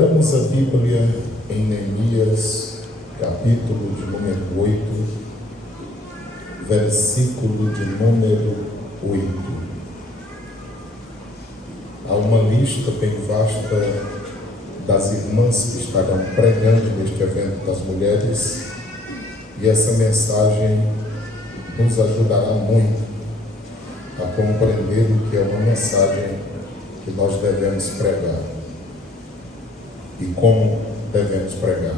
Abramos a Bíblia em Neemias, capítulo de número 8, versículo de número 8. Há uma lista bem vasta das irmãs que estarão pregando neste evento das mulheres, e essa mensagem nos ajudará muito a compreender o que é uma mensagem que nós devemos pregar e como devemos pregar.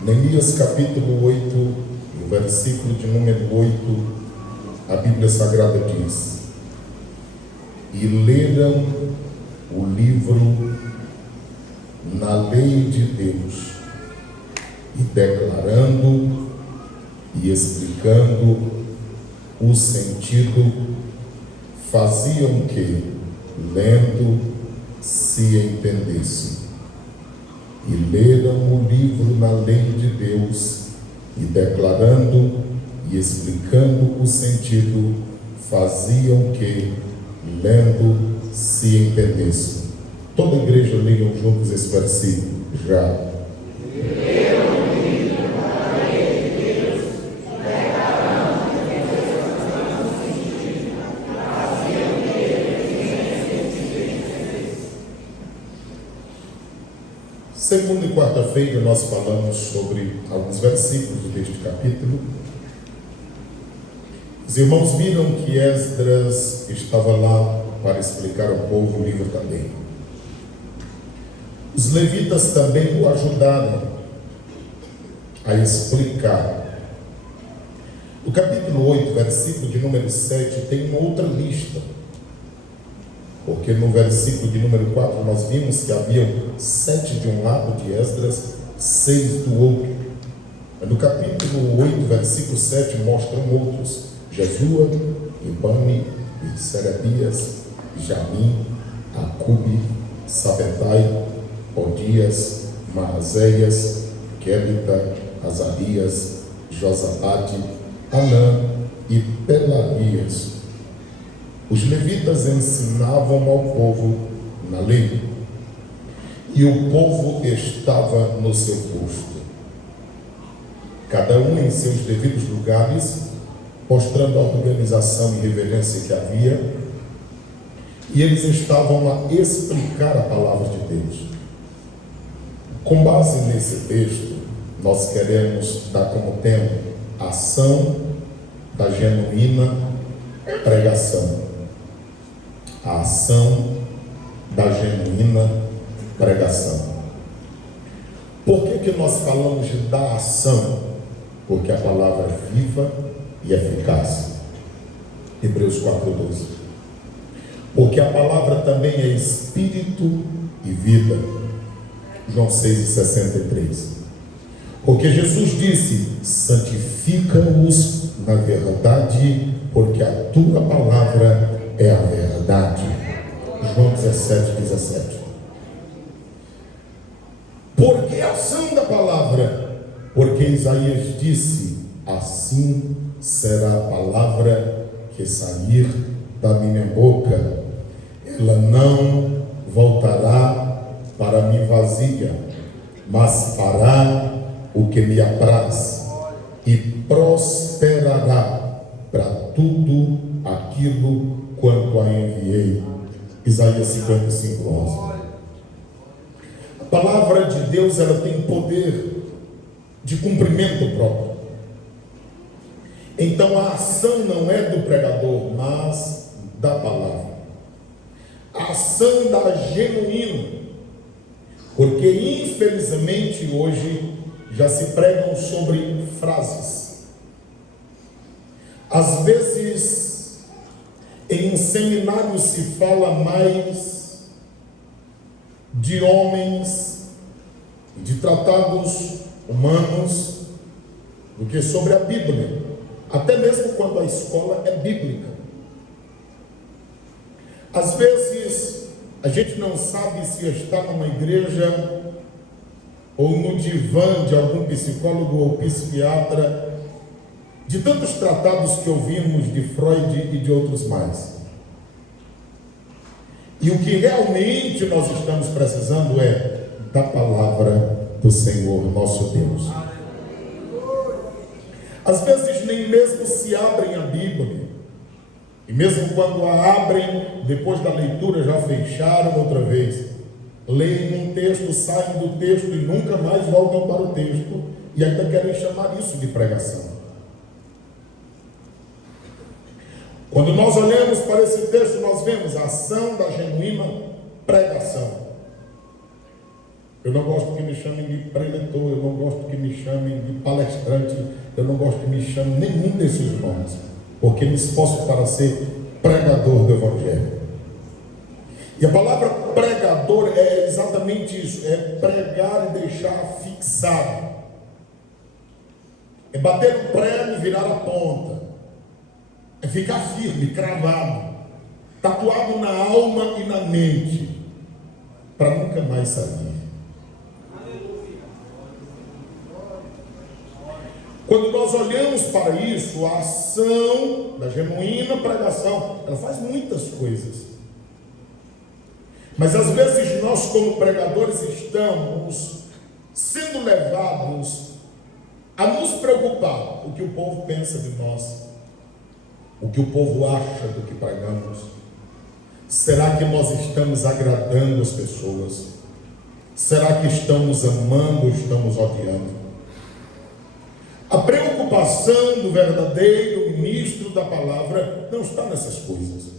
Neemias capítulo 8, no versículo de número 8, a Bíblia Sagrada diz: e leram o livro na lei de Deus, e declarando e explicando o sentido, faziam que, lendo, se entendesse. E leram o livro na lei de Deus, e declarando e explicando o sentido, faziam que, lendo, se entendesse. Toda a igreja leiam juntos esse versículo já. Segunda e quarta-feira nós falamos sobre alguns versículos deste capítulo. Os irmãos viram que Esdras estava lá para explicar ao povo o livro da lei. Os levitas também o ajudaram a explicar. No capítulo 8, versículo de número 7, tem uma outra lista. Porque no versículo de número 4 nós vimos que haviam 7 de um lado de Esdras, 6 do outro. No capítulo 8, versículo 7, mostram outros: Jesua, Ibani, Serebias, Jamim, Acube, Sabetai, Odias, Maazéias, Quelita, Azarias, Josabade, Anã e Pelarias. Os levitas ensinavam ao povo na lei, e o povo estava no seu posto, cada um em seus devidos lugares, mostrando a organização e reverência que havia, e eles estavam a explicar a palavra de Deus. Com base nesse texto, nós queremos dar como tema a ação da genuína pregação. A ação da genuína pregação. Por que nós falamos da ação? Porque a palavra é viva e eficaz. Hebreus 4:12. Porque a palavra também é espírito e vida. João 6:63. Porque Jesus disse: santifica-os na verdade, porque a tua palavra é a verdade. João 17:17. Por que a ação da palavra? Porque Isaías disse: assim será a palavra que sair da minha boca, ela não voltará para mim vazia, mas fará o que me apraz e prosperará para tudo aquilo quanto a enviei. Isaías 55:11. A palavra de Deus, ela tem poder de cumprimento próprio. Então a ação não é do pregador, mas da palavra. A ação da genuína. Porque infelizmente hoje já se pregam sobre frases. Às vezes em um seminário se fala mais de homens, de tratados humanos, do que sobre a Bíblia, até mesmo quando a escola é bíblica. Às vezes a gente não sabe se está numa igreja ou no divã de algum psicólogo ou psiquiatra, de tantos tratados que ouvimos de Freud e de outros mais. E o que realmente nós estamos precisando é da palavra do Senhor nosso Deus. Às vezes nem mesmo se abrem a Bíblia, e mesmo quando a abrem, depois da leitura já fecharam outra vez, leem um texto, saem do texto e nunca mais voltam para o texto, e ainda querem chamar isso de pregação. Quando nós olhamos para esse texto, nós vemos a ação da genuína pregação. Eu não gosto que me chamem de preletor, eu não gosto que me chamem de palestrante, eu não gosto que me chamem nenhum desses nomes, porque me esforço para ser pregador do Evangelho. E a palavra pregador é exatamente isso, é pregar e deixar fixado. É bater o prego e virar a ponta. É ficar firme, cravado, tatuado na alma e na mente, para nunca mais sair. Quando nós olhamos para isso, a ação da genuína pregação, ela faz muitas coisas. Mas às vezes nós, como pregadores, estamos sendo levados a nos preocupar com o que o povo pensa de nós, o que o povo acha do que pregamos. Será que nós estamos agradando as pessoas? Será que estamos amando ou estamos odiando? A preocupação do verdadeiro ministro da palavra não está nessas coisas,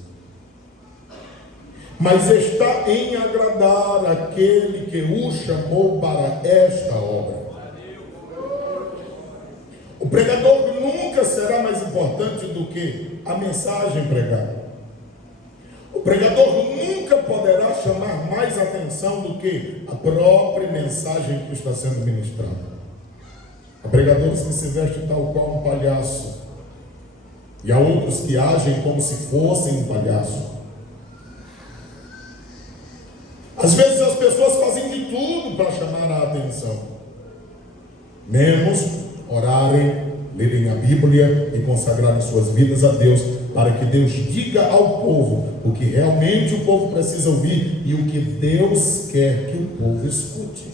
mas está em agradar aquele que o chamou para esta obra. O pregador nunca será mais importante do que a mensagem pregada. O pregador nunca poderá chamar mais atenção do que a própria mensagem que está sendo ministrada. Há pregadores que se vestem tal qual um palhaço, e há outros que agem como se fossem um palhaço. Às vezes as pessoas fazem de tudo para chamar a atenção, menos orarem, lerem a Bíblia e consagrarem suas vidas a Deus, para que Deus diga ao povo o que realmente o povo precisa ouvir e o que Deus quer que o povo escute.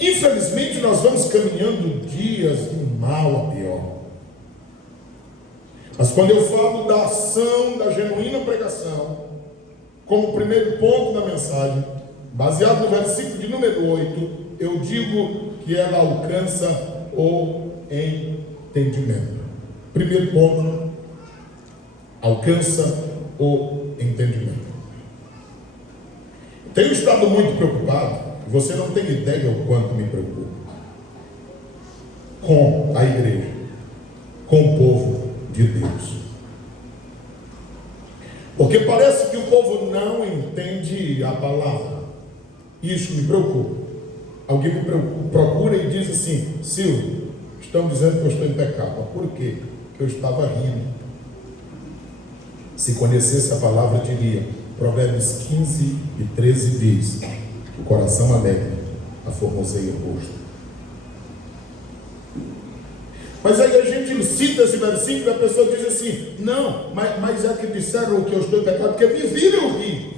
Infelizmente nós vamos caminhando dias de mal a pior. Mas quando eu falo da ação da genuína pregação, como primeiro ponto da mensagem, baseado no versículo de número 8, eu digo que ela alcança o entendimento. Primeiro ponto, alcança o entendimento. Tenho estado muito preocupado, e você não tem ideia o quanto me preocupa, com a igreja, com o povo de Deus. Porque parece que o povo não entende a palavra. Isso me preocupa. Alguém me procura e diz assim: Silvio, estão dizendo que eu estou em pecado. Por quê? Porque eu estava rindo. Se conhecesse a palavra, diria. Provérbios 15 e 13 diz: o coração alegre aformoseia o rosto. Mas aí a gente cita esse versículo e a pessoa diz assim: não, mas é que disseram que eu estou em pecado porque me viram rir.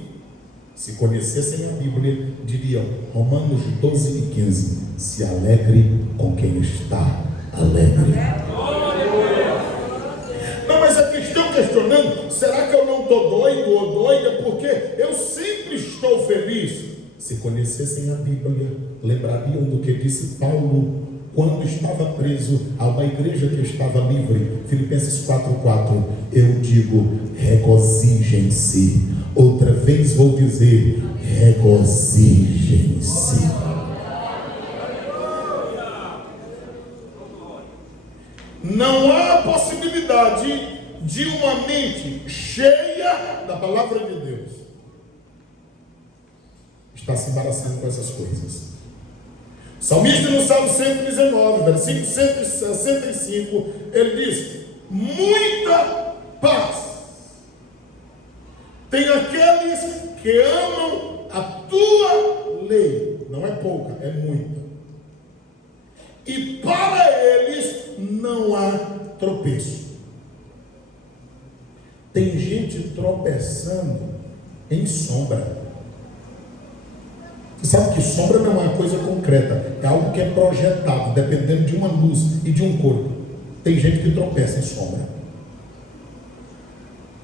Se conhecessem a Bíblia, diriam, Romanos 12 e 15: se alegre com quem está alegre. Não, mas aqui estão questionando: será que eu não estou doido ou doida? Porque eu sempre estou feliz. Se conhecessem a Bíblia, lembrariam do que disse Paulo quando estava preso a uma igreja que estava livre. Filipenses 4:4. Eu digo, regozijem-se. Outra vez vou dizer, regozijem-se. Não há possibilidade de uma mente cheia da palavra de Deus estar se embaraçando com essas coisas. O salmista no Salmo 119, versículo 165, ele diz: muita paz tem aqueles que amam a tua lei. Não é pouca, é muita. E para eles não há tropeço. Tem gente tropeçando em sombra. Você sabe que sombra não é uma coisa concreta, é algo que é projetado, dependendo de uma luz e de um corpo. Tem gente que tropeça em sombra.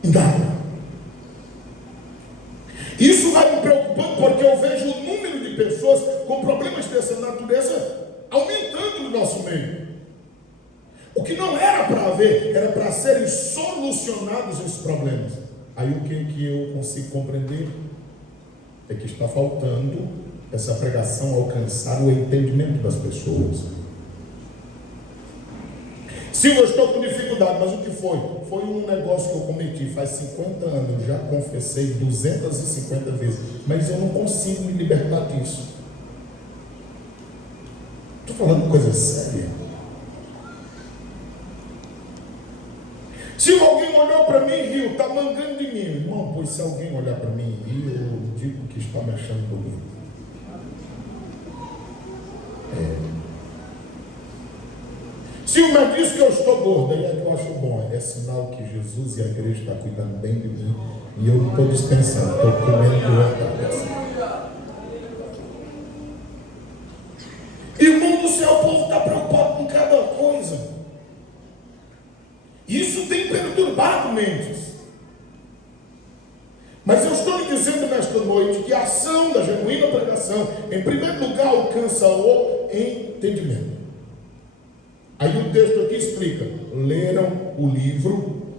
Nada. Isso vai me preocupando porque eu vejo o número de pessoas com problemas dessa natureza aumentando no nosso meio. O que não era para haver, era para serem solucionados esses problemas. Aí o que eu consigo compreender é que está faltando essa pregação alcançar o entendimento das pessoas. Sim, eu estou com dificuldade, mas o que foi? Foi um negócio que eu cometi faz 50 anos, eu já confessei 250 vezes, mas eu não consigo me libertar disso. Estou falando coisa séria. Se alguém olhou para mim e riu, está mangando de mim, irmão, pois se alguém olhar para mim e rir, eu digo que está me achando bonito. Se o médico diz que eu estou gordo, aí é que eu acho bom, é sinal que Jesus e a igreja estão cuidando bem de mim, e eu não estou dispensando, estou comendo doença. Irmão do céu, o povo está preocupado com cada coisa. Isso tem perturbado mentes. Mas eu estou lhe dizendo nesta noite que a ação da genuína pregação, em primeiro lugar, alcança o entendimento. Aí o texto aqui explica: leram o livro,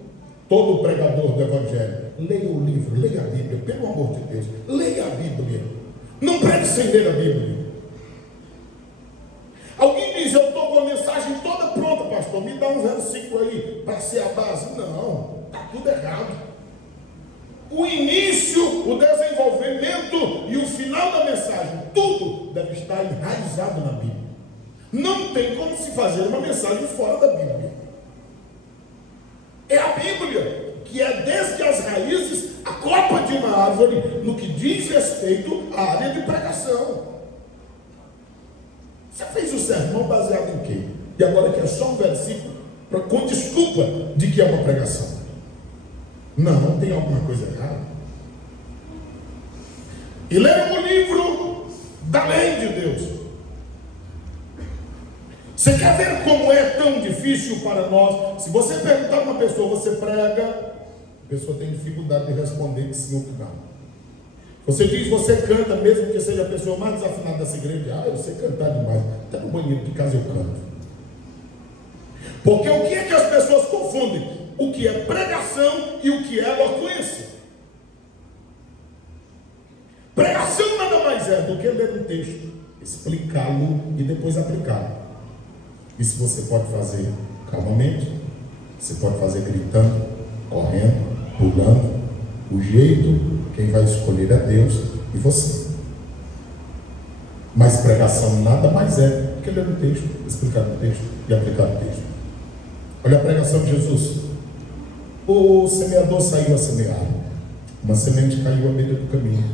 todo pregador do Evangelho, leia o livro, leia a Bíblia, pelo amor de Deus, leia a Bíblia, não pregue sem ler a Bíblia. Alguém diz: eu estou com a mensagem toda pronta, pastor, me dá um versículo aí para ser a base. Não, está tudo errado. O início, o desenvolvimento e o final da mensagem, tudo deve estar enraizado na Bíblia. Não tem como se fazer uma mensagem fora da Bíblia. É a Bíblia que é desde as raízes a copa de uma árvore no que diz respeito à área de pregação. Você fez o sermão baseado em quê? E agora que é só um versículo com desculpa de que é uma pregação. Não tem alguma coisa errada. E leram o livro da lei de Deus. Você quer ver como é tão difícil para nós? Se você perguntar a uma pessoa, você prega, a pessoa tem dificuldade de responder que sim ou que não. Você diz, você canta, mesmo que seja a pessoa mais desafinada dessa igreja. Eu sei cantar demais, até no banheiro de casa eu canto. Porque o que é que as pessoas confundem? O que é pregação e o que é eloquência. Pregação nada mais é do que ler um texto, explicá-lo e depois aplicá-lo. Isso você pode fazer calmamente, você pode fazer gritando, correndo, pulando. O jeito, quem vai escolher é Deus e você. Mas pregação nada mais é do que ler um texto, explicar o texto e aplicar o texto. Olha a pregação de Jesus. O semeador saiu a semear. Uma semente caiu à beira do caminho.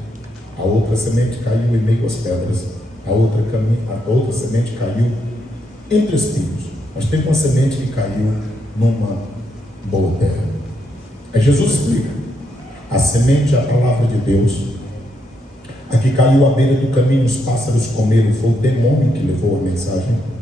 A outra semente caiu em meio às pedras. A outra semente caiu entre espinhos. Mas tem uma semente que caiu numa boa terra. Aí Jesus explica: a semente é a palavra de Deus. A que caiu à beira do caminho, os pássaros comeram. Foi o demônio que levou a mensagem.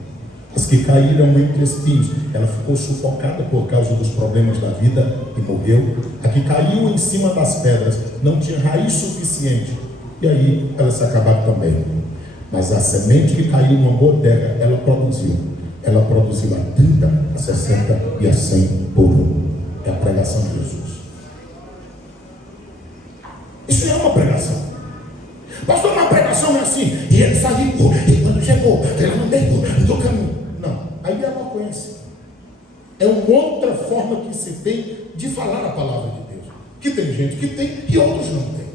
As que caíram entre espinhos, ela ficou sufocada por causa dos problemas da vida e morreu. A que caiu em cima das pedras não tinha raiz suficiente, e aí elas se acabaram também. Mas a semente que caiu numa boa terra, ela produziu a 30, a 60 e a 100 por um. É a pregação de Jesus. Isso é uma pregação. Pastor, uma pregação é assim, e ele saiu, e quando chegou, ele no meio do caminho. Não, aí é eloquência. É uma outra forma que se tem de falar a palavra de Deus. Que tem gente que tem e outros não tem.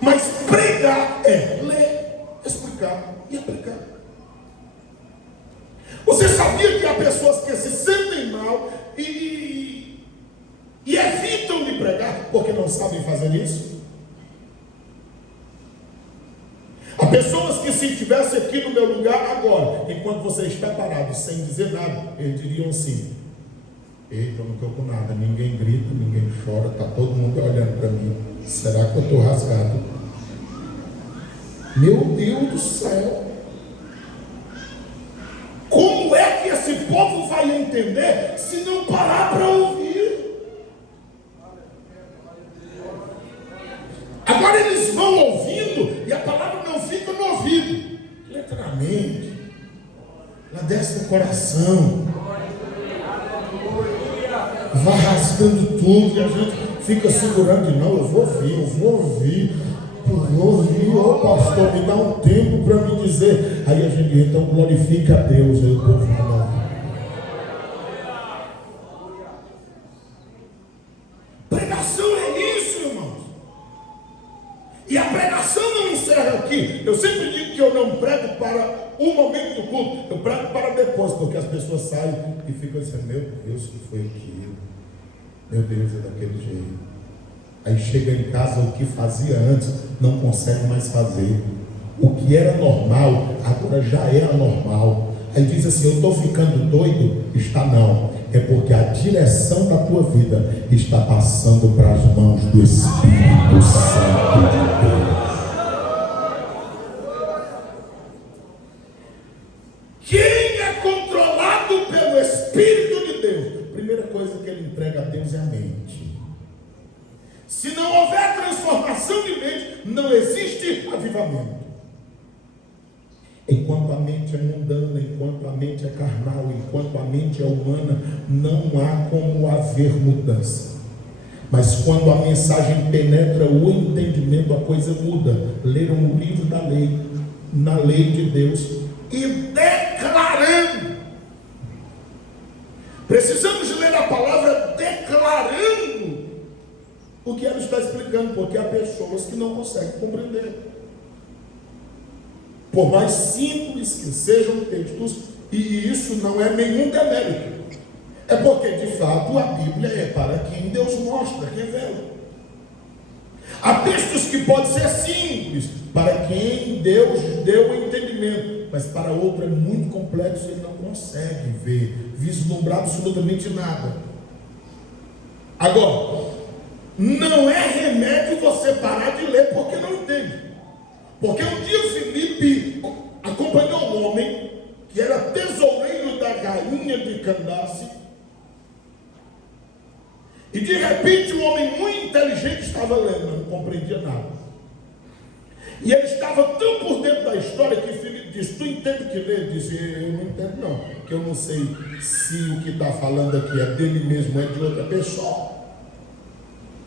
Mas pregar é ler, explicar e aplicar. Você sabia que há pessoas que se sentem mal e evitam de pregar porque não sabem fazer isso? Há pessoas que, se estivesse aqui no meu lugar agora, enquanto você está parado sem dizer nada, eles diriam assim: Eita, eu não estou com nada, ninguém grita, ninguém chora, está todo mundo olhando para mim. Será que eu estou rasgado? Meu Deus do céu! Como é que esse povo vai entender se não parar para ouvir? Agora eles vão ouvindo e a palavra não fica no ouvido, literalmente, ela desce no coração, vai rasgando tudo e a gente fica segurando de não, eu vou ouvir. Ô pastor, me dá um tempo para me dizer. Aí a gente então glorifica a Deus. Eu estou falando. Pregação é isso, irmãos. E a pregação não encerra aqui. Eu sempre digo que eu não prego para o momento do culto, eu prego para depois, porque as pessoas saem e ficam dizendo: meu Deus, o que foi aquilo? Meu Deus, é daquele jeito. Aí chega em casa, o que fazia antes não consegue mais fazer. O que era normal, agora já é anormal. Aí diz assim: eu estou ficando doido? Está não. É porque a direção da tua vida está passando para as mãos do Espírito Santo de Deus. Quem é controlado pelo Espírito de Deus, a primeira coisa que ele entrega a Deus é a mente. Se não houver transformação de mente, não existe avivamento. Enquanto a mente é mundana, enquanto a mente é carnal, enquanto a mente é humana, não há como haver mudança. Mas quando a mensagem penetra o entendimento, a coisa muda. Leram o livro da lei, na lei de Deus, e declarando. Precisamos ler a palavra declarando o que ela está explicando, porque há pessoas que não conseguem compreender. Por mais simples que sejam textos, e isso não é nenhum demérito, é porque de fato a Bíblia é para quem Deus mostra, revela. Há textos que podem ser simples, para quem Deus deu o entendimento, mas para outro é muito complexo, ele não consegue ver, vislumbrar absolutamente nada. Agora, não é remédio você parar de ler porque não entende. Porque um dia Filipe acompanhou um homem que era tesoureiro da rainha de Candace, e de repente um homem muito inteligente estava lendo, não compreendia nada. E ele estava tão por dentro da história que Filipe disse: tu entende que lê? Ele disse: eu não entendo não, porque eu não sei se o que está falando aqui é dele mesmo ou é de outra pessoa.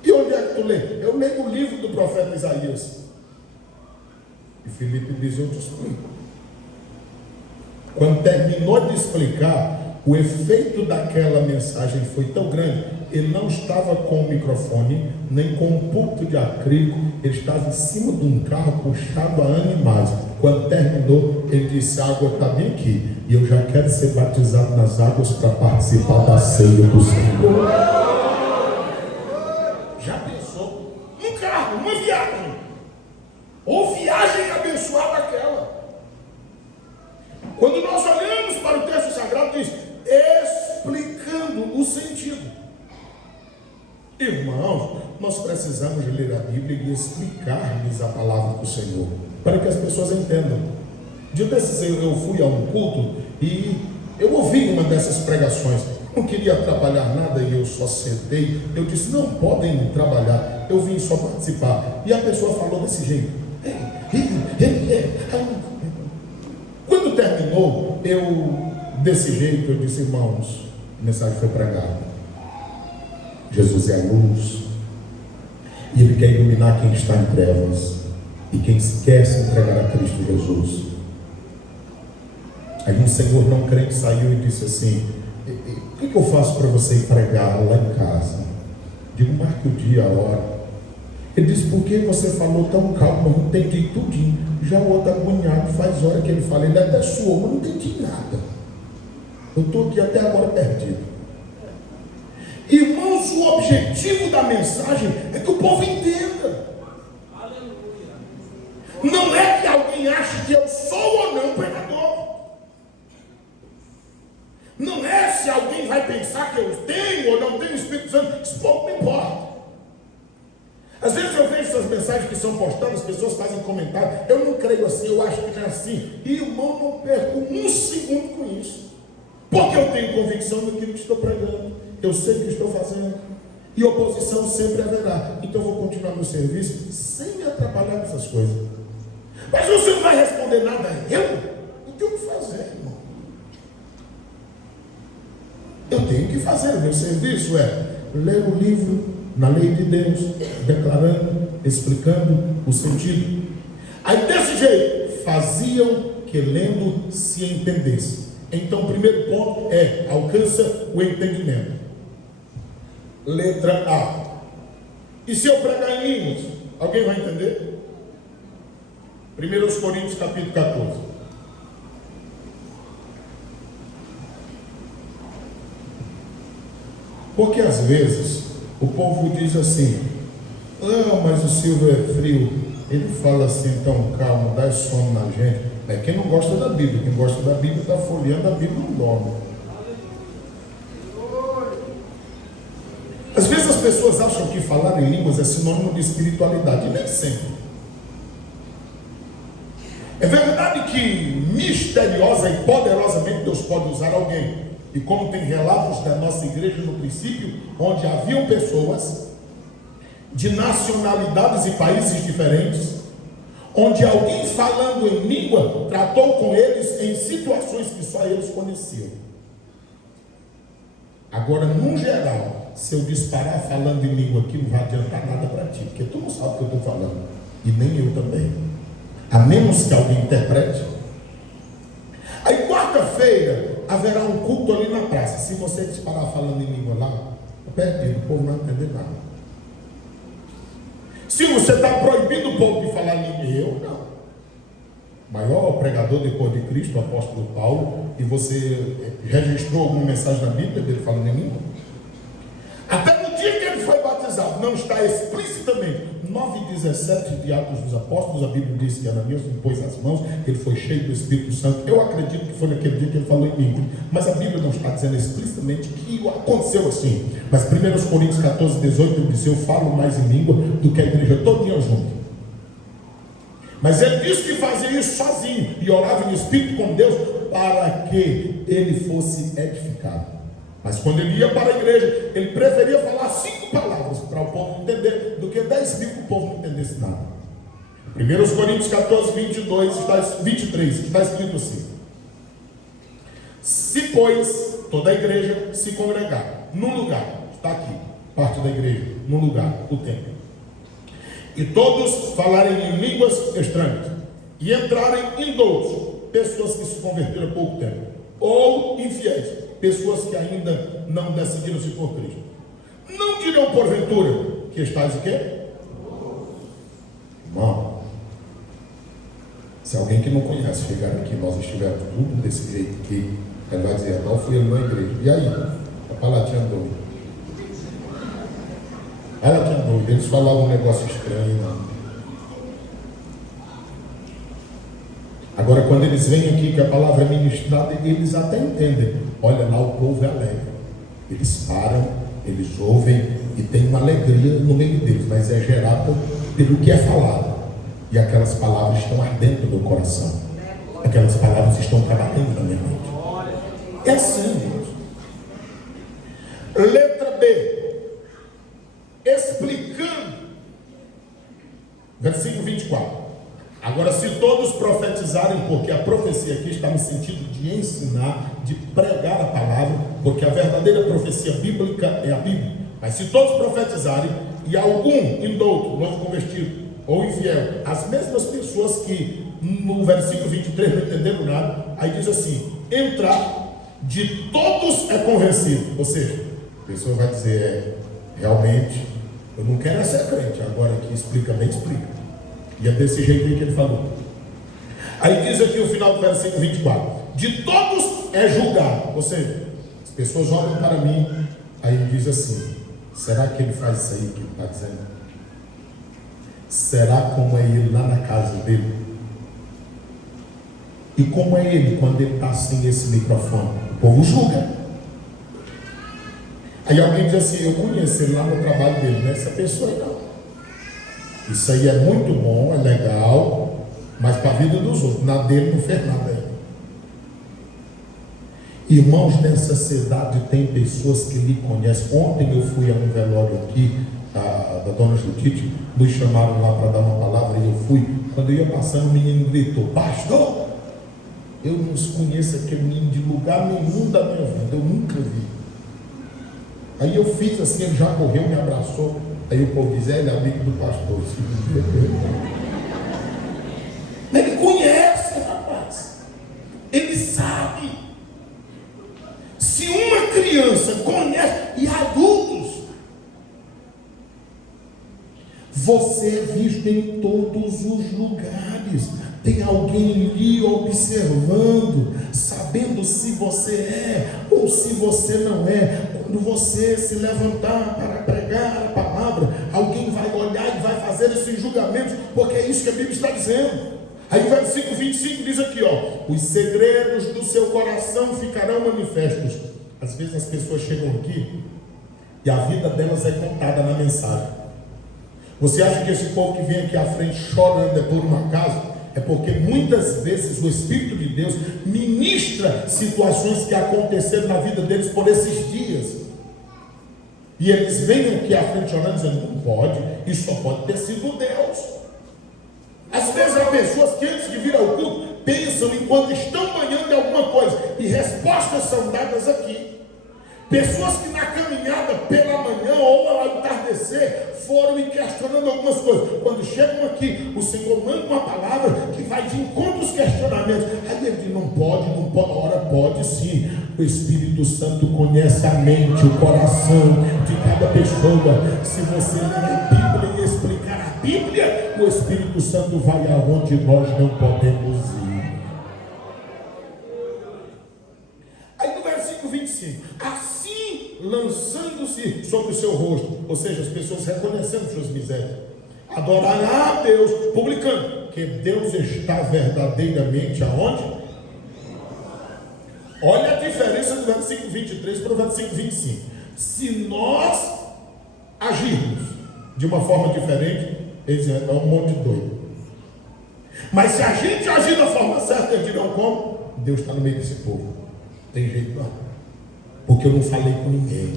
E onde é que tu lê? Eu leio o livro do profeta Isaías. E Filipe diz: eu te explico. Quando terminou de explicar, o efeito daquela mensagem foi tão grande, ele não estava com o microfone, nem com um púlpito de acrílico, ele estava em cima de um carro puxado a animais. Quando terminou, ele disse: a água está bem aqui, e eu já quero ser batizado nas águas para participar da ceia do Senhor. Já pensou? Um carro, uma viagem, ou viagem abençoada aquela. Quando nós olhamos para o texto sagrado, diz: explicando o sentido. Irmãos, nós precisamos ler a Bíblia e explicar-lhes a palavra do Senhor, para que as pessoas entendam. De desses eu fui a um culto e eu ouvi uma dessas pregações. Não queria atrapalhar nada e eu só sentei. Eu disse: não podem trabalhar, eu vim só participar. E a pessoa falou desse jeito. Quando terminou, eu desse jeito, eu disse: irmãos, a mensagem foi pregada. Jesus é a luz, e Ele quer iluminar quem está em trevas e quem quer se entregar a Cristo Jesus. Aí um senhor não crente saiu e disse assim: o que eu faço para você ir pregar lá em casa? Digo: marque o dia, a hora. Ele disse: por que você falou tão calmo? Eu não entendi tudinho. Já o outro agoniado, faz hora que ele fala, ele até suou, mas não entendi nada. Eu estou aqui até agora perdido. Irmãos, o objetivo da mensagem é que o povo entenda. Não é que alguém ache que eu sou ou não pregador. Não é se alguém vai pensar que eu tenho as pessoas fazem comentário, eu não creio assim, eu acho que não é assim. E irmão, não perco um segundo com isso. Porque eu tenho convicção daquilo que estou pregando. Eu sei o que estou fazendo. E oposição sempre haverá. Então eu vou continuar meu serviço sem me atrapalhar com essas coisas. Mas você não vai responder nada. Eu tenho que fazer, irmão. Eu tenho que fazer. O meu serviço é ler o livro na lei de Deus, declarando, explicando o sentido. Aí desse jeito, faziam que lendo se entendesse. Então o primeiro ponto é, alcança o entendimento. Letra A. E se eu pregar em línguas, alguém vai entender? 1 Coríntios capítulo 14. Porque às vezes o povo diz assim: não, mas o Silvio é frio. Ele fala assim tão calmo, dá sono na gente. É quem não gosta da Bíblia. Quem gosta da Bíblia está folheando a Bíblia, não dorme. Às vezes as pessoas acham que falar em línguas é sinônimo de espiritualidade, e nem sempre. É verdade que misteriosa e poderosamente Deus pode usar alguém. E como tem relatos da nossa igreja no princípio, onde haviam pessoas de nacionalidades e países diferentes, onde alguém falando em língua tratou com eles em situações que só eles conheciam. Agora, no geral, se eu disparar falando em língua aqui, não vai adiantar nada para ti, porque tu não sabe o que eu estou falando, e nem eu também, a menos que alguém interprete. Aí quarta-feira haverá um culto ali na praça. Se você disparar falando em língua lá, perdido, o povo não vai entender nada. Se você está proibindo o povo de falar em língua, eu não. Maior pregador depois de Cristo, o apóstolo Paulo, e você registrou alguma mensagem na Bíblia dele falando em língua? Até no dia que ele foi batizado, não está explicitamente. 9:17 de Atos dos Apóstolos, a Bíblia diz que Ananias impôs as mãos, ele foi cheio do Espírito Santo. Eu acredito que foi naquele dia que ele falou em língua, mas a Bíblia não está dizendo explicitamente que aconteceu assim. Mas 1 Coríntios 14:18 ele disse: eu falo mais em língua do que a igreja todinha junto. Mas ele disse que fazia isso sozinho e orava em espírito com Deus para que ele fosse edificado. Mas quando ele ia para a igreja, ele preferia falar 5 palavras para o povo entender do que 10 mil que o povo não entendesse nada. 1 Coríntios 23 está escrito assim: se pois toda a igreja se congregar num lugar, está aqui, parte da igreja, num lugar, o templo, e todos falarem em línguas estranhas, e entrarem em doutos, pessoas que se converteram há pouco tempo, ou infiéis, pessoas que ainda não decidiram-se por Cristo, não dirão porventura que estás o quê? Irmão, se alguém que não conhece chegar aqui, nós estivermos tudo desse jeito aqui, ele vai dizer: não fui eu na igreja. E aí? A palatinha doida. Ela tinha doida, eles falavam um negócio estranho. Não. Agora, quando eles vêm aqui que a palavra é ministrada, eles até entendem. Olha lá, o povo é alegre. Eles param, eles ouvem e tem uma alegria no meio deles, mas é gerada pelo que é falado. E aquelas palavras estão ardendo no meu coração. Aquelas palavras estão trabalhando na minha mente. É assim, Deus. Letra B. Explicando. Versículo 24. Agora, se todos profetizarem, porque a profecia aqui está no sentido de ensinar, de pregar a palavra, porque a verdadeira profecia bíblica é a Bíblia. Mas se todos profetizarem, e algum indouto, novo convertido, ou infiel, as mesmas pessoas que no versículo 23 não entenderam nada, aí diz assim: entrar de todos é convencido. Ou seja, a pessoa vai dizer: realmente, eu não quero ser crente, agora que explica bem, explica. E é desse jeito aí que ele falou. Aí diz aqui o final do versículo 24: de todos é julgado. Ou seja, as pessoas olham para mim, aí diz assim: será que ele faz isso aí que ele está dizendo? Será como é ele lá na casa dele? E como é ele quando ele está sem esse microfone? O povo julga. Aí alguém diz assim: eu conheci ele lá no trabalho dele, não é essa pessoa aí não. Isso aí é muito bom, é legal, mas para a vida dos outros, na dele não fez nada ainda. Irmãos, nessa cidade tem pessoas que lhe conhecem. Ontem eu fui a um velório aqui, da dona Judite, nos chamaram lá para dar uma palavra e eu fui. Quando eu ia passando, o menino gritou: pastor, eu não conheço aquele menino de lugar nenhum da minha vida, eu nunca vi. Aí eu fiz assim, ele já correu, me abraçou. Aí o povo diz: ele é amigo do pastor. Ele conhece, rapaz. Ele sabe. Se uma criança conhece, e adultos, você é visto em todos os lugares. Tem alguém lhe observando, sabendo se você é ou se você não é. Quando você se levantar para pregar a palavra, alguém vai olhar e vai fazer esses julgamentos, porque é isso que a Bíblia está dizendo. Aí o versículo 25 diz aqui, os segredos do seu coração ficarão manifestos. Às vezes as pessoas chegam aqui e a vida delas é contada na mensagem. Você acha que esse povo que vem aqui à frente chorando é por um acaso? É porque muitas vezes o Espírito de Deus ministra situações que aconteceram na vida deles por esses dias. E eles vêm aqui à frente chorando dizendo: não pode, isso só pode ter sido Deus. Às vezes há pessoas que antes de vir ao culto pensam enquanto estão banhando em alguma coisa, e respostas são dadas aqui. Pessoas que na caminhada pela manhã ou ao entardecer foram me questionando algumas coisas. Quando chegam aqui, o Senhor manda uma palavra que vai de encontro aos questionamentos. Aí ele diz: não pode, ora pode sim. O Espírito Santo conhece a mente, o coração de cada pessoa. Se você ler a Bíblia e explicar a Bíblia, o Espírito Santo vai aonde nós não podemos ir. Aí no versículo 25, assim lançando-se sobre o seu rosto, ou seja, as pessoas reconhecendo suas misérias, adorará a Deus, publicando que Deus está verdadeiramente aonde? Olha a diferença do versículo 23 para o versículo 25. Se nós agirmos de uma forma diferente, eles dizem: é um monte de doido. Mas se a gente agir da forma certa, eles dirão: como? Deus está no meio desse povo. Tem jeito não, porque eu não falei com ninguém,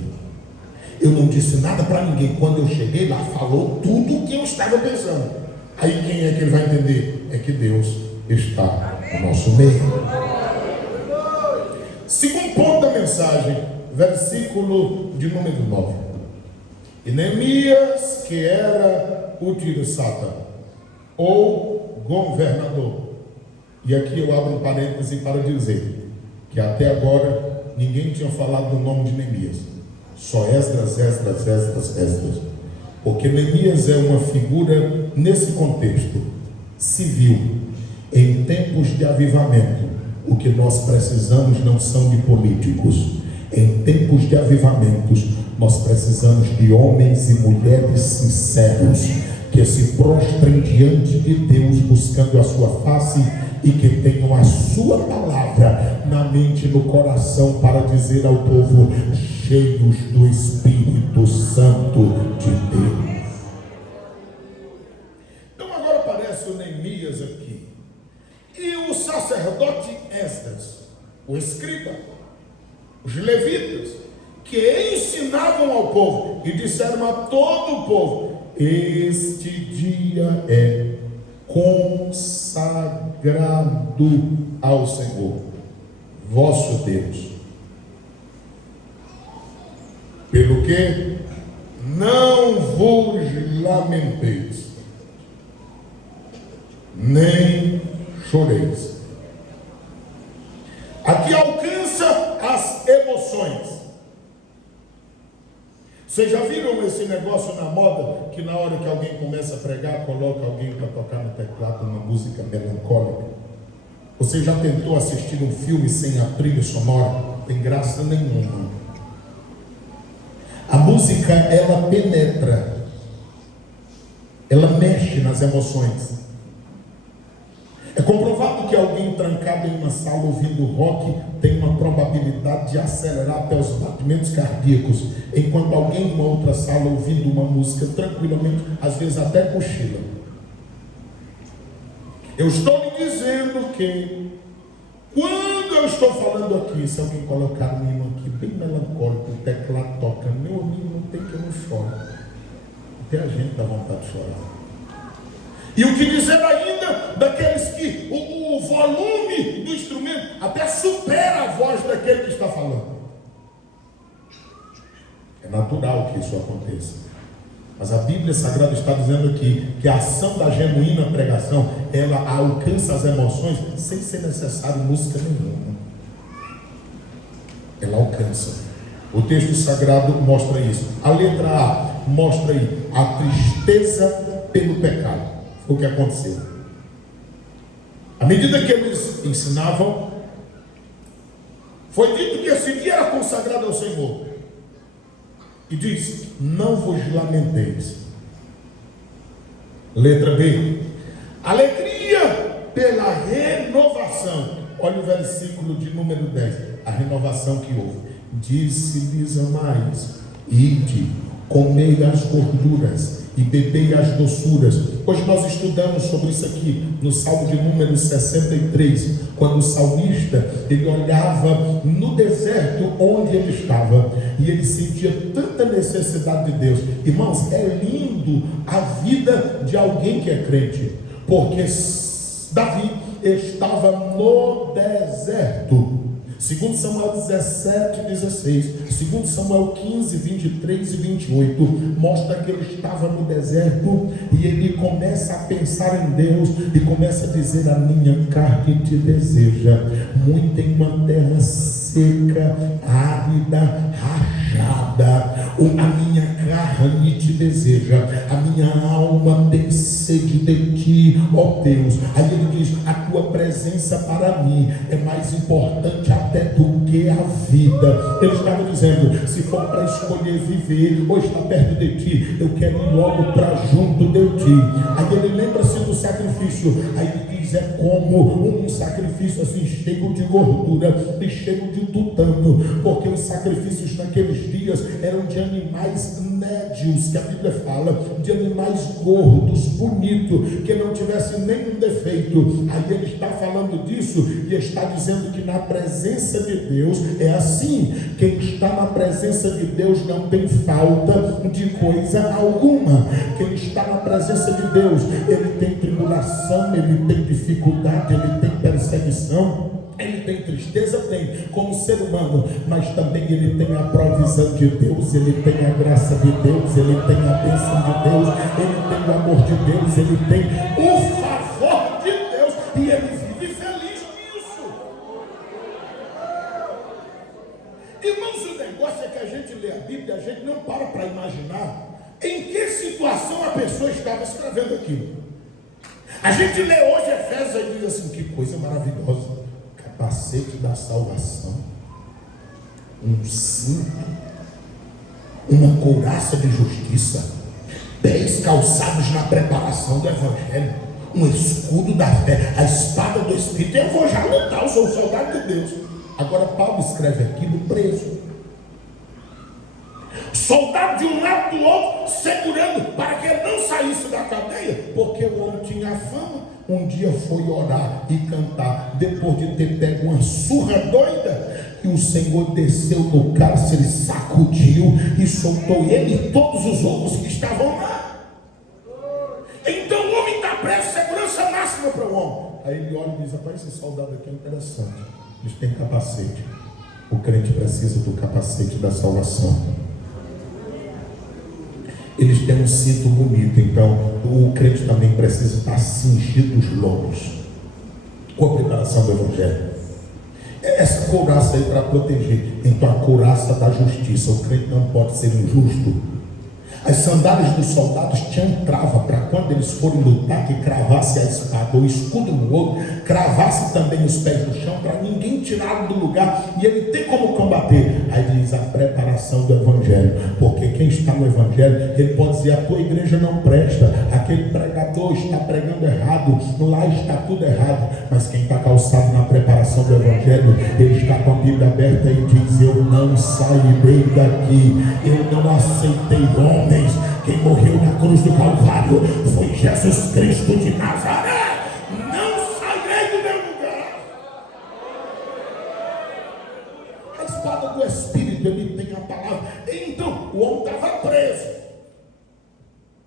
eu não disse nada para ninguém. Quando eu cheguei lá, falou tudo o que eu estava pensando. Aí quem é que ele vai entender? É que Deus está no nosso meio. Segundo ponto da mensagem, versículo de número 9. E Neemias, que era o Tirsata, ou governador, e aqui eu abro um parêntese para dizer que até agora ninguém tinha falado no nome de Neemias, só Esdras, porque Neemias é uma figura nesse contexto civil, em tempos de avivamento. O que nós precisamos não são de políticos. Em tempos de avivamentos, nós precisamos de homens e mulheres sinceros, que se prostrem diante de Deus, buscando a sua face, e que tenham a sua palavra na mente e no coração, para dizer ao povo: cheios do Espírito Santo de Deus. Então agora aparece o Neemias aqui, e o sacerdote Esdras, o escriba, os levitas, que ensinavam ao povo e disseram a todo o povo: este dia é consagrado ao Senhor vosso Deus, pelo que não vos lamenteis, nem choreis. Aqui alcança as emoções. Vocês já viram esse negócio na moda, que na hora que alguém começa a pregar, coloca alguém para tocar no teclado uma música melancólica? Você já tentou assistir um filme sem a trilha sonora? Não tem graça nenhuma. A música, ela penetra, ela mexe nas emoções. É comprovado que alguém trancado em uma sala ouvindo rock tem uma probabilidade de acelerar até os batimentos cardíacos, enquanto alguém em uma outra sala ouvindo uma música tranquilamente, às vezes até cochila. Eu estou lhe dizendo que quando eu estou falando aqui, se alguém colocar um hino aqui bem melancólico, o teclado toca, meu amigo, não tem que eu não choro. Até a gente dá vontade de chorar. E o que dizer ainda daqueles que o volume do instrumento até supera a voz daquele que está falando. É natural que isso aconteça. Mas a Bíblia Sagrada está dizendo aqui que a ação da genuína pregação, ela alcança as emoções sem ser necessário música nenhuma. Ela alcança. O texto sagrado mostra isso. A letra A mostra aí a tristeza pelo pecado. Foi o que aconteceu. À medida que eles ensinavam, foi dito que esse dia era consagrado ao Senhor. E diz: não vos lamenteis. Letra B, alegria pela renovação. Olha o versículo de número 10. A renovação que houve. Disse-lhes a mais: ide, comei as gorduras e bebei as doçuras. Hoje nós estudamos sobre isso aqui no Salmo de número 63, quando o salmista ele olhava no deserto onde ele estava e ele sentia tanta necessidade de Deus. Irmãos, é lindo a vida de alguém que é crente, porque Davi estava no deserto. Segundo Samuel 17, 16, segundo Samuel 15, 23 e 28, mostra que ele estava no deserto e ele começa a pensar em Deus e começa a dizer: a minha carne te deseja, muito em uma terra seca, árida, rachada. A minha carne te deseja, a minha alma tem sede de ti, ó Deus. Aí ele diz: a tua presença para mim é mais importante até do que a vida. Ele estava dizendo: se for para escolher viver ou estar perto de ti, eu quero ir logo para junto de ti. Aí ele lembra-se do sacrifício. Aí ele diz: é como um sacrifício assim, cheio de gordura e cheio de tutano, porque os sacrifícios naqueles dias eram de animais médios, que a Bíblia fala, de animais gordos, bonitos, que não tivessem nenhum defeito. Aí ele está falando disso e está dizendo que na presença de Deus é assim: quem está na presença de Deus não tem falta de coisa alguma. Quem está na presença de Deus, ele tem tribulação, ele tem dificuldade, ele tem perseguição, ele tem tristeza, tem como ser humano, mas também ele tem a provisão de Deus, ele tem a graça de Deus, ele tem a bênção de Deus, ele tem o amor de Deus, ele tem o favor de Deus e ele vive feliz nisso. Irmãos, o negócio é que a gente lê a Bíblia, a gente não para imaginar em que situação a pessoa estava escrevendo aquilo. A gente lê hoje Efésios e diz assim: que coisa maravilhosa, capacete da salvação, um cinto, uma couraça de justiça, pés calçados na preparação do evangelho, um escudo da fé, a espada do Espírito. Eu vou já lutar, eu sou o soldado de Deus. Agora Paulo escreve aquilo preso, soldado de um lado do outro, segurando para que ele não saísse da cadeia, porque o homem tinha fama. Um dia foi orar e cantar, depois de ter pego uma surra doida, e o Senhor desceu no cárcere, sacudiu e soltou ele e todos os outros que estavam lá. Então o homem está preso, segurança máxima para o homem. Aí ele olha e diz: rapaz, esse soldado aqui é interessante, eles têm capacete. O crente precisa do capacete da salvação. Eles têm um cinto bonito, então o crente também precisa estar cingido os lombos com a preparação do evangelho. Essa couraça aí para proteger. Então a couraça da justiça. O crente não pode ser injusto. As sandálias dos soldados tinham trava para quando eles forem lutar, que cravasse a espada, o escudo no outro, cravasse também os pés no chão, para ninguém tirá-lo do lugar e ele ter como combater. Aí diz a preparação do evangelho, porque quem está no evangelho, ele pode dizer: a tua igreja não presta, aquele pregador está pregando errado, lá está tudo errado. Mas quem está calçado na preparação do evangelho, ele está com a Bíblia aberta e diz: eu não sairei daqui, eu não aceitei homens. Quem morreu na cruz do Calvário foi Jesus Cristo de Nazaré. Não sairei do meu lugar. A espada do Espírito, ele tem a palavra. Então, o homem estava preso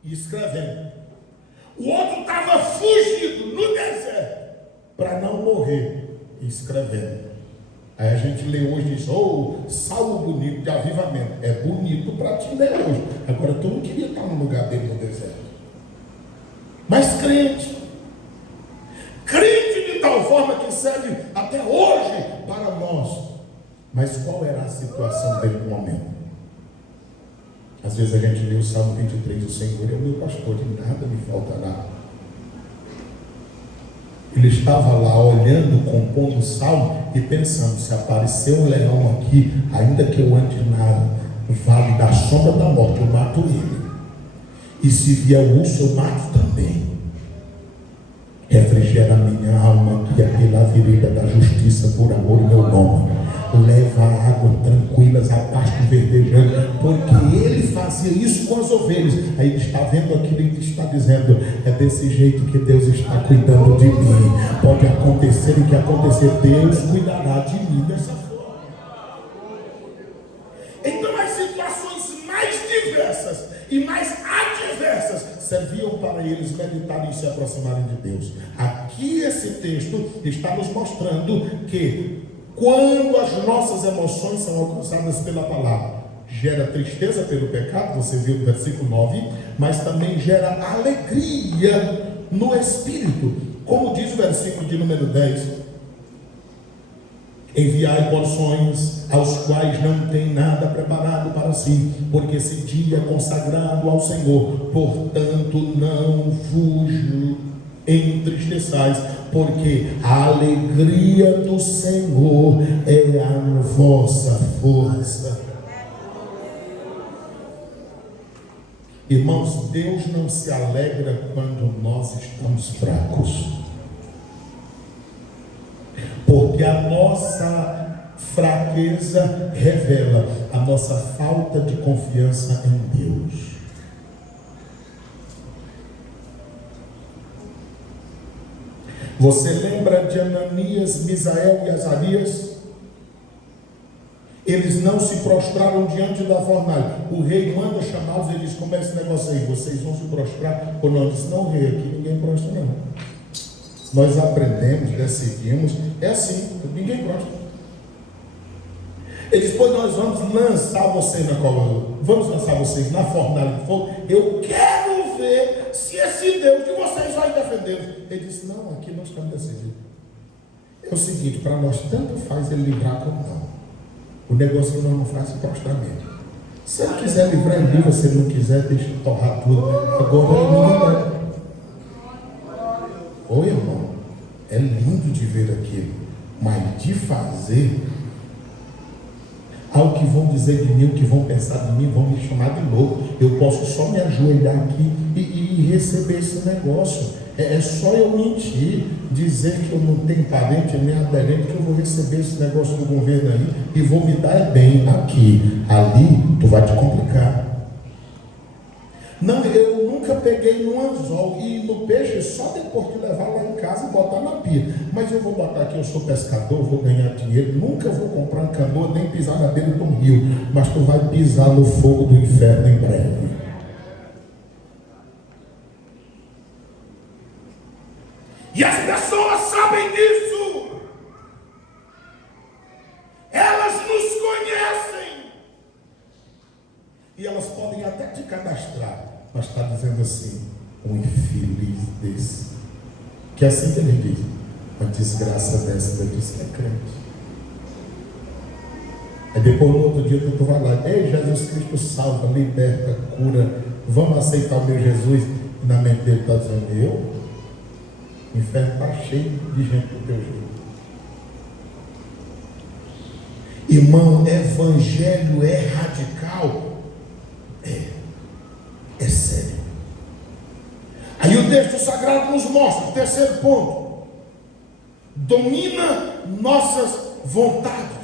e escrevendo. O outro estava fugido no deserto para não morrer e escrevendo. Aí a gente lê hoje e diz: oh, salmo bonito de avivamento. É bonito para te ler hoje. Agora tu não queria estar no lugar dele no deserto. Mas crente de tal forma que serve até hoje para nós. Mas qual era a situação dele no momento? Às vezes a gente lê o Salmo 23, o Senhor é o meu pastor, de nada me faltará. Ele estava lá olhando, compondo o salmo e pensando: se aparecer um leão aqui, ainda que eu ande na vale da sombra da morte, eu mato ele. E se vier o urso, eu mato também. Refrigera minha alma, que é pela vereda da justiça, por amor do meu nome. Leva a água tranquilas a pasto verdejante, porque ele fazia isso com as ovelhas. Aí ele está vendo aquilo e está dizendo: é desse jeito que Deus está cuidando de mim. Pode acontecer o que acontecer, Deus cuidará de mim dessa forma. Então as situações mais diversas e mais adversas serviam para eles meditarem e se aproximarem de Deus. Aqui esse texto está nos mostrando que quando as nossas emoções são alcançadas pela palavra, gera tristeza pelo pecado, você viu no versículo 9, mas também gera alegria no espírito, como diz o versículo de número 10: enviai porções aos quais não tem nada preparado para si, porque esse dia é consagrado ao Senhor, portanto não vos entristeçais, porque a alegria do Senhor é a vossa força. Irmãos, Deus não se alegra quando nós estamos fracos, porque a nossa fraqueza revela a nossa falta de confiança em Deus. Você lembra de Ananias, Misael e Azarias? Eles não se prostraram diante da fornalha. O rei manda chamá-los e diz: como é esse negócio aí? Vocês vão se prostrar ou não? Ele disse: não, rei, aqui ninguém prostra não. Nós aprendemos, decidimos, é assim, ninguém prostra. Ele diz: pois nós vamos lançar vocês na cova, vamos lançar vocês na fornalha de fogo. Eu quero ver se esse Deus de vocês vai defender. Ele disse: não, aqui nós estamos decididos. É o seguinte, para nós tanto faz ele livrar como não. O negócio que nós não faz é prostramento. Se ele quiser livrar, ele livra. Se ele não quiser, deixa torrar tudo. Agora ele não é. Oi, irmão, é lindo de ver aquilo, mas de fazer, ao que vão dizer de mim, o que vão pensar de mim, vão me chamar de louco. Eu posso só me ajoelhar aqui e receber esse negócio. É só eu mentir, dizer que eu não tenho parente nem aderente, que eu vou receber esse negócio do governo aí e vou me dar bem aqui. Ali tu vai te complicar. Não, eu nunca peguei no anzol e no peixe só depois de levar lá em casa e botar na pia. Mas eu vou botar aqui: eu sou pescador, vou ganhar dinheiro, nunca vou comprar um canoa nem pisar na beira de um rio. Mas tu vai pisar no fogo do inferno em breve. E as pessoas sabem disso. Elas nos conhecem. E elas podem até te cadastrar, mas está dizendo assim: um infeliz desse. Que é assim que ele diz: uma desgraça dessa, ele diz que é crente. Aí depois no outro dia tu vai lá, ei, Jesus Cristo salva, liberta, cura, vamos aceitar o meu Jesus. E na mente dele está dizendo, o inferno está cheio de gente do teu jeito. Irmão, evangelho é radical? É sério. Aí o texto sagrado nos mostra, terceiro ponto, domina nossas vontades.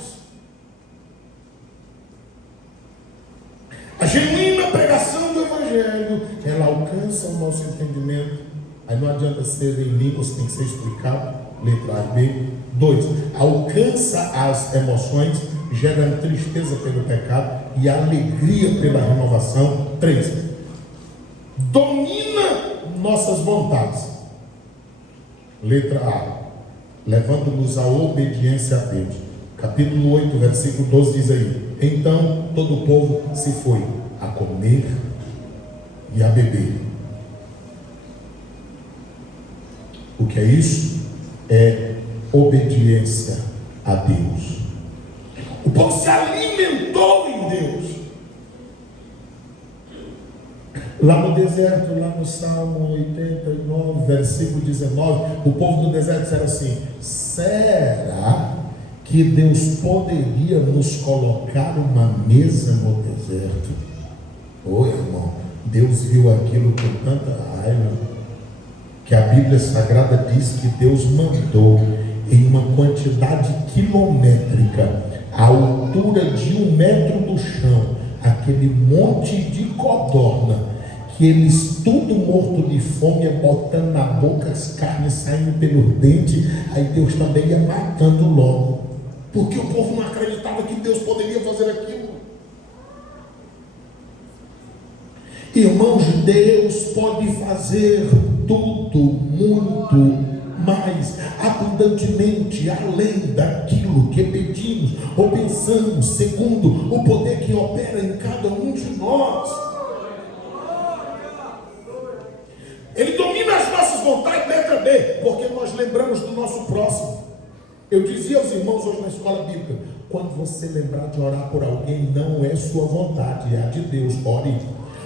A genuína pregação do evangelho, ela alcança o nosso entendimento. Aí não adianta ser em línguas, tem que ser explicado. Letra A e B. 2, alcança as emoções, gera tristeza pelo pecado e alegria pela renovação. 3, domina nossas vontades. Letra A, levando-nos à obediência a Deus. Capítulo 8, versículo 12 diz aí: então todo o povo se foi a comer e a beber. O que é isso? É obediência a Deus. O povo se alimentou em Deus. Lá no deserto, lá no Salmo 89, versículo 19, o povo do deserto disseram assim: será que Deus poderia nos colocar uma mesa no deserto? Ô irmão, Deus viu aquilo com tanta raiva, que a Bíblia Sagrada diz que Deus mandou em uma quantidade quilométrica, à altura de 1 metro do chão, aquele monte de codorna, que eles tudo morto de fome, ia botando na boca as carnes saindo pelos dentes. Aí Deus também ia matando logo, porque o povo não acreditava que Deus poderia fazer aquilo. Irmãos, Deus pode fazer tudo muito mais abundantemente, além daquilo que pedimos ou pensamos, segundo o poder que opera em cada um de nós. Ele domina as nossas vontades, letra B, porque nós lembramos do nosso próximo. Eu dizia aos irmãos hoje na escola bíblica: quando você lembrar de orar por alguém, não é sua vontade, é a de Deus, ore.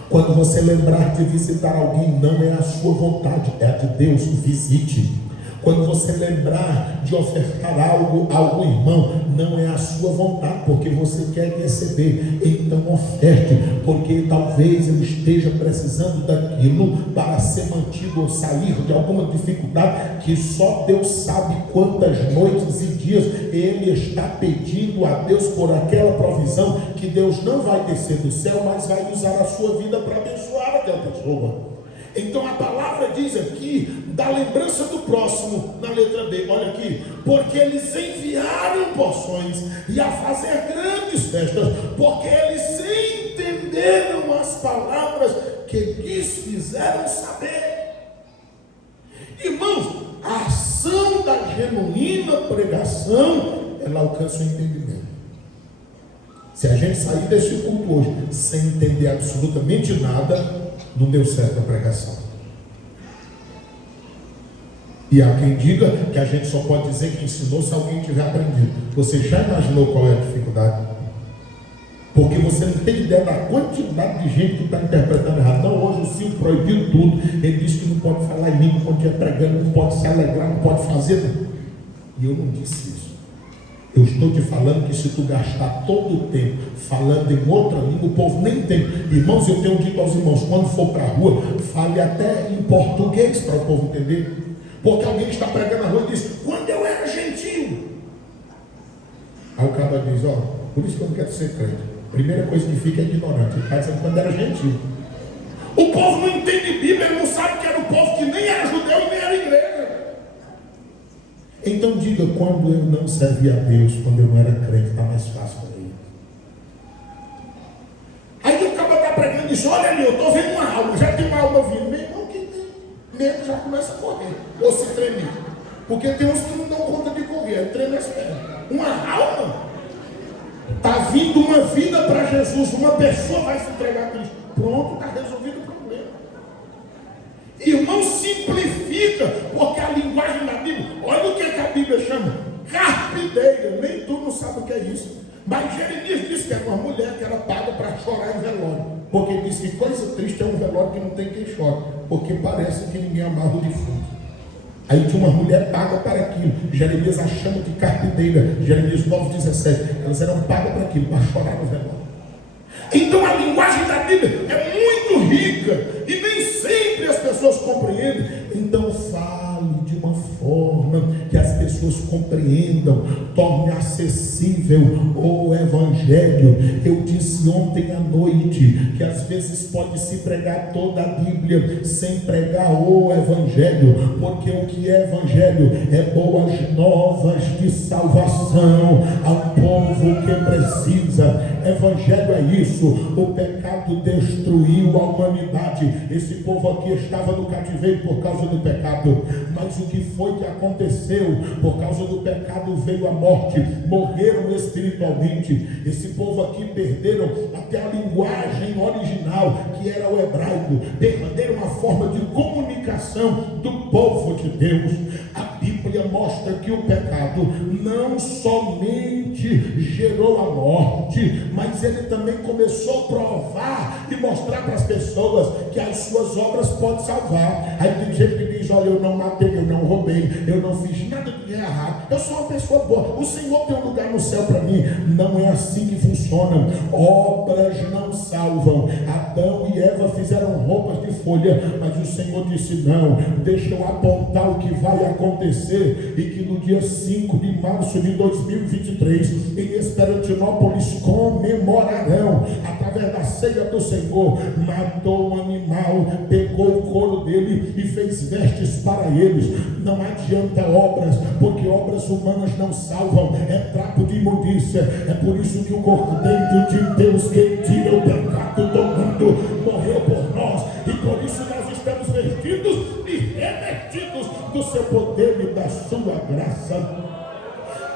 Quando você lembrar de visitar alguém, não é a sua vontade, é a de Deus, visite. Quando você lembrar de ofertar algo ao irmão, não é a sua vontade, porque você quer receber. Então oferte, porque talvez ele esteja precisando daquilo para ser mantido ou sair de alguma dificuldade que só Deus sabe quantas noites e dias ele está pedindo a Deus por aquela provisão, que Deus não vai descer do céu, mas vai usar a sua vida para abençoar aquela pessoa. Então a palavra diz aqui da lembrança do próximo, na letra B, olha aqui: porque eles enviaram porções e a fazer grandes festas, porque eles entenderam as palavras que lhes fizeram saber. Irmãos, a ação da genuína pregação, ela alcança o entendimento. Se a gente sair desse culto hoje sem entender absolutamente nada, não deu certo a pregação. E há quem diga que a gente só pode dizer que ensinou se alguém tiver aprendido. Você já imaginou qual é a dificuldade? Porque você não tem ideia da quantidade de gente que está interpretando errado. Não, hoje o Silvio proibiu tudo. Ele disse que não pode falar em língua quando estiver pregando, não pode se alegrar, não pode fazer nada. E eu não disse isso. Eu estou te falando que se tu gastar todo o tempo falando em outra língua, o povo nem entende. Irmãos, eu tenho dito aos irmãos, quando for para a rua, fale até em português para o povo entender. Porque alguém está pregando na rua e diz: quando eu era gentil. Aí o cara diz: ó, por isso que eu não quero ser crente. Primeira coisa que fica é ignorante. Ele está dizendo quando era gentil. O povo não entende Bíblia, ele não sabe que era o povo que nem era judeu e nem era igreja. Então diga: quando eu não servia a Deus, quando eu não era crente, está mais fácil para ele. Aí o cara está pregando e diz: olha ali, eu estou vendo uma alma, já tem uma alma vindo. Meu irmão, que medo já começa a correr, ou se tremer. Porque tem uns que não dão conta de correr, treme as pernas. Uma alma, está vindo uma vida para Jesus, uma pessoa vai se entregar a Cristo. Pronto, está resolvido o problema. Irmão, simplifica, porque a linguagem da Bíblia, olha o que a Bíblia chama: carpideira. Nem tu não sabe o que é isso. Mas Jeremias disse que era uma mulher que era paga para chorar em velório, porque disse que coisa triste é um velório que não tem quem chore, porque parece que ninguém amarra o defunto. Aí tinha uma mulher paga para aquilo. Jeremias a chama de carpideira. Jeremias 9,17. Elas eram pagas para aquilo, para chorar no velório. Então a linguagem da Bíblia é muito rica e nem sempre as pessoas compreendem. Então fale de uma forma que as pessoas compreendam, torne acessível o Evangelho. Eu disse ontem à noite que às vezes pode se pregar toda a Bíblia sem pregar o Evangelho, porque o que é Evangelho é boas novas de salvação ao povo que precisa. Evangelho é isso. O pecado destruiu a humanidade. Esse povo aqui estava no cativeiro por causa do pecado, mas o que foi que aconteceu? Por causa do pecado veio a morte, morreram espiritualmente. Esse povo aqui perderam até a linguagem original, que era o hebraico, perderam a forma de comunicação do povo de Deus. A Bíblia mostra que o pecado não somente gerou a morte, mas ele também começou a provar e mostrar para as pessoas que as suas obras podem salvar. Aí tem gente que diz: olha, eu não matei, eu não roubei, eu não fiz nada de errado, eu sou uma pessoa boa, o Senhor tem um lugar no céu para mim. Não é assim que funciona. Obras não salvam. Adão e Eva fizeram roupas de folha, mas o Senhor disse: não, deixa eu apontar o que vai acontecer, e que no dia 5 de março de 2023 em Esperantinópolis comemorarão através da ceia do Senhor. Matou um animal, pegou o couro dele e fez vestes para eles. Não adianta obras, porque obras humanas não salvam, é trapo de imundícia. É por isso que o Cordeiro de Deus, que tira o pecado do mundo, morreu por nós, e por isso nós estamos vestidos e revestidos do seu poder e da sua graça.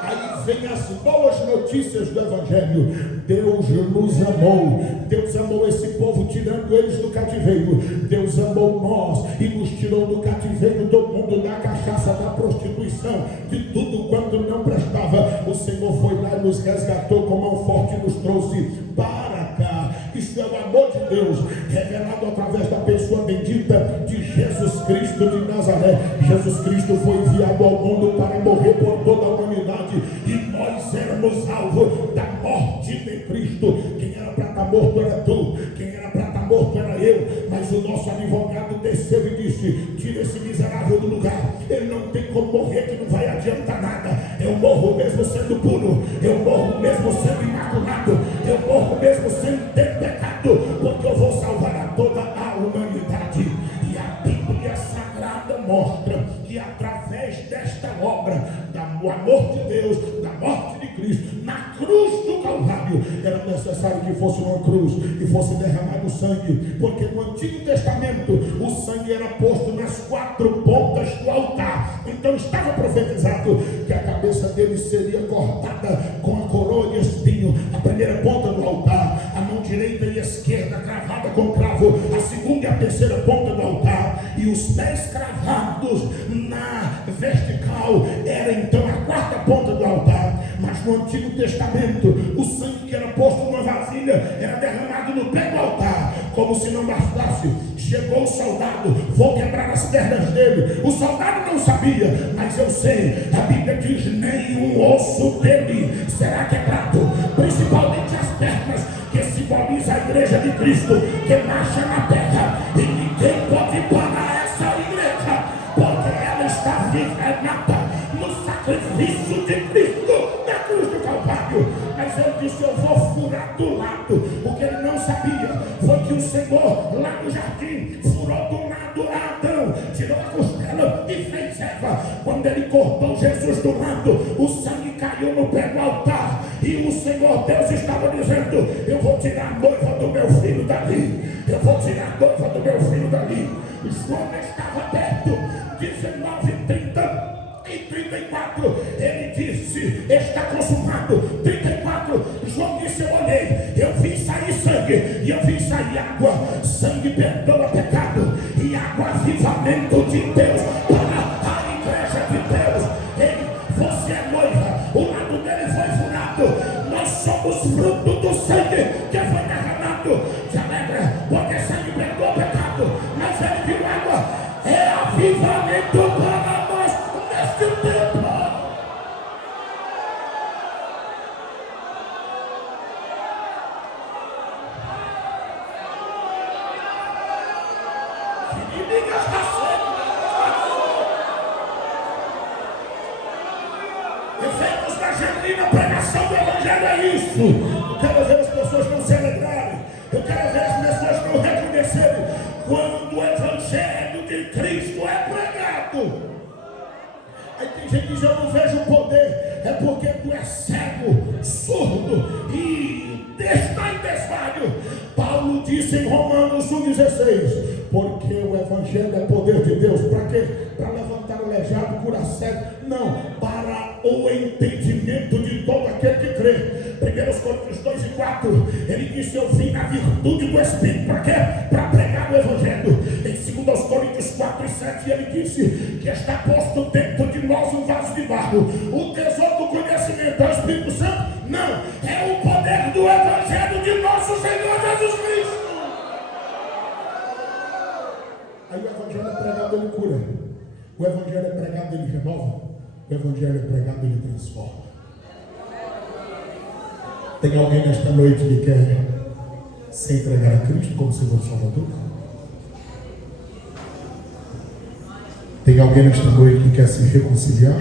Aí vem as boas notícias do Evangelho. Deus nos amou. Deus amou esse povo, tirando eles do cativeiro. Deus amou nós e nos tirou do cativeiro do mundo, da cachaça, da prostituição, de tudo quanto não prestava. O Senhor foi lá e nos resgatou com mão forte e nos trouxe para cá. Isso é o amor de Deus, revelado através da pessoa bendita de Jesus Cristo de Nazaré. Jesus Cristo foi enviado ao mundo para morrer por toda a humanidade, e nós éramos alvo da morte de Cristo. Quem era para estar morto era tu, quem era para estar morto era eu, mas o nosso advogado desceu e disse: tira esse miserável do lugar, ele não tem como morrer, que não vai adiantar nada. Eu morro mesmo sendo puro, eu morro mesmo sendo imaculado, eu morro mesmo sem ter pecado, porque eu vou salvar a toda a humanidade. E a Bíblia Sagrada mostra que através desta obra, do amor de Deus, da morte de Cristo, na cruz do Calvário, era necessário que fosse uma cruz e fosse derramado sangue, porque no Antigo Testamento o sangue era posto nas 4 pontas do altar. Então estava profetizado que a cabeça dele seria cortada com a coroa de espinho, a primeira ponta do altar, a mão direita e esquerda cravada com cravo, a segunda e a terceira ponta do altar, e os pés cravados na vertical era então a 4ª ponta do altar. Mas no Antigo Testamento o sangue que era posto numa vasilha era derramado no pé do altar. Como se não bastasse, chegou o soldado: vou quebrar as pernas dele. O soldado não sabia, mas eu sei, a Bíblia diz: nenhum osso dele será quebrado, principalmente as pernas, que simboliza a igreja de Cristo, que marcha na terra, e ninguém pode parar essa igreja, porque ela está firmada no sacrifício de Cristo na cruz do Calvário. Mas ele disse: eu vou furar do lado. O que ele não sabia foi que o Senhor, lá no jardim, furou do lado a Adão, tirou a costela e fez Eva. Quando ele cortou Jesus do lado, o sangue caiu no pé do altar, e o Senhor Deus estava dizendo: eu vou tirar a noiva do meu filho dali, eu vou tirar a noiva do meu filho dali. João estava perto, 19:30 e 34, ele disse: está consumado. 34, João disse: eu olhei, eu vi sair sangue, e eu vi sair água. Sangue perdoa pecado, e água avivamento de Deus para a igreja de Deus. Ei, você é noiva, o lado dele foi furado. Nós somos Efeitos da genuína pregação do Evangelho é isso. Eu quero ver as pessoas não se alegrarem. Eu quero ver as pessoas não reconhecerem quando o Evangelho de Cristo é pregado. Aí tem gente que diz: eu não vejo o poder. É porque tu é cego, surdo e está em desvario. Paulo disse em Romanos 1,16: porque o Evangelho é poder de Deus. Para quê? Para levantar o aleijado, curar cego? Não, para o entendimento de todo aquele que crê. 1 Coríntios 2:4, ele disse: eu vim na virtude do Espírito. Para quê? Para pregar o Evangelho. Em 2 Coríntios 4:7, ele disse que está posto dentro de nós um vaso de barro. O tesouro do conhecimento é o Espírito Santo? Não, é o poder do Evangelho de nosso Senhor Jesus Cristo. Aí o Evangelho é pregado, ele cura. O Evangelho é pregado, ele renova. O Evangelho é pregado, ele transforma. Tem alguém nesta noite que quer se entregar a Cristo como Senhor Salvador? Tem alguém nesta noite que quer se reconciliar?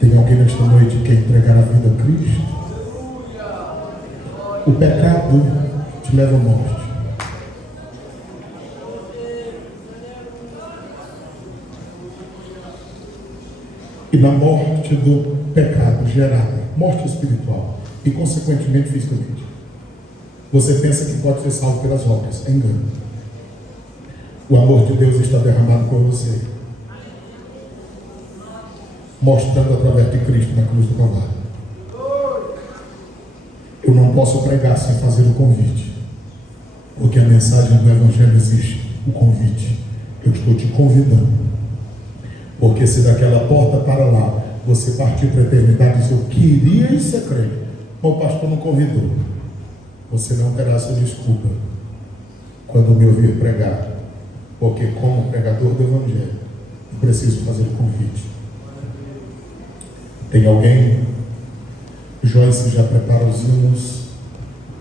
Tem alguém nesta noite que quer entregar a vida a Cristo? O pecado te leva à morte. E na morte do pecado gerada, morte espiritual e consequentemente fisicamente, você pensa que pode ser salvo pelas obras. É engano. O amor de Deus está derramado por você, mostrando através de Cristo na cruz do Calvário. Eu não posso pregar sem fazer o convite, porque a mensagem do Evangelho existe, o convite. Eu estou te convidando, porque se daquela porta para lá você partir para a eternidade e diz: eu queria ser crente, mas o pastor não convidou, você não terá essa desculpa quando me ouvir pregar, porque como pregador do Evangelho eu preciso fazer o convite. Tem alguém? Joyce já prepara os hinos.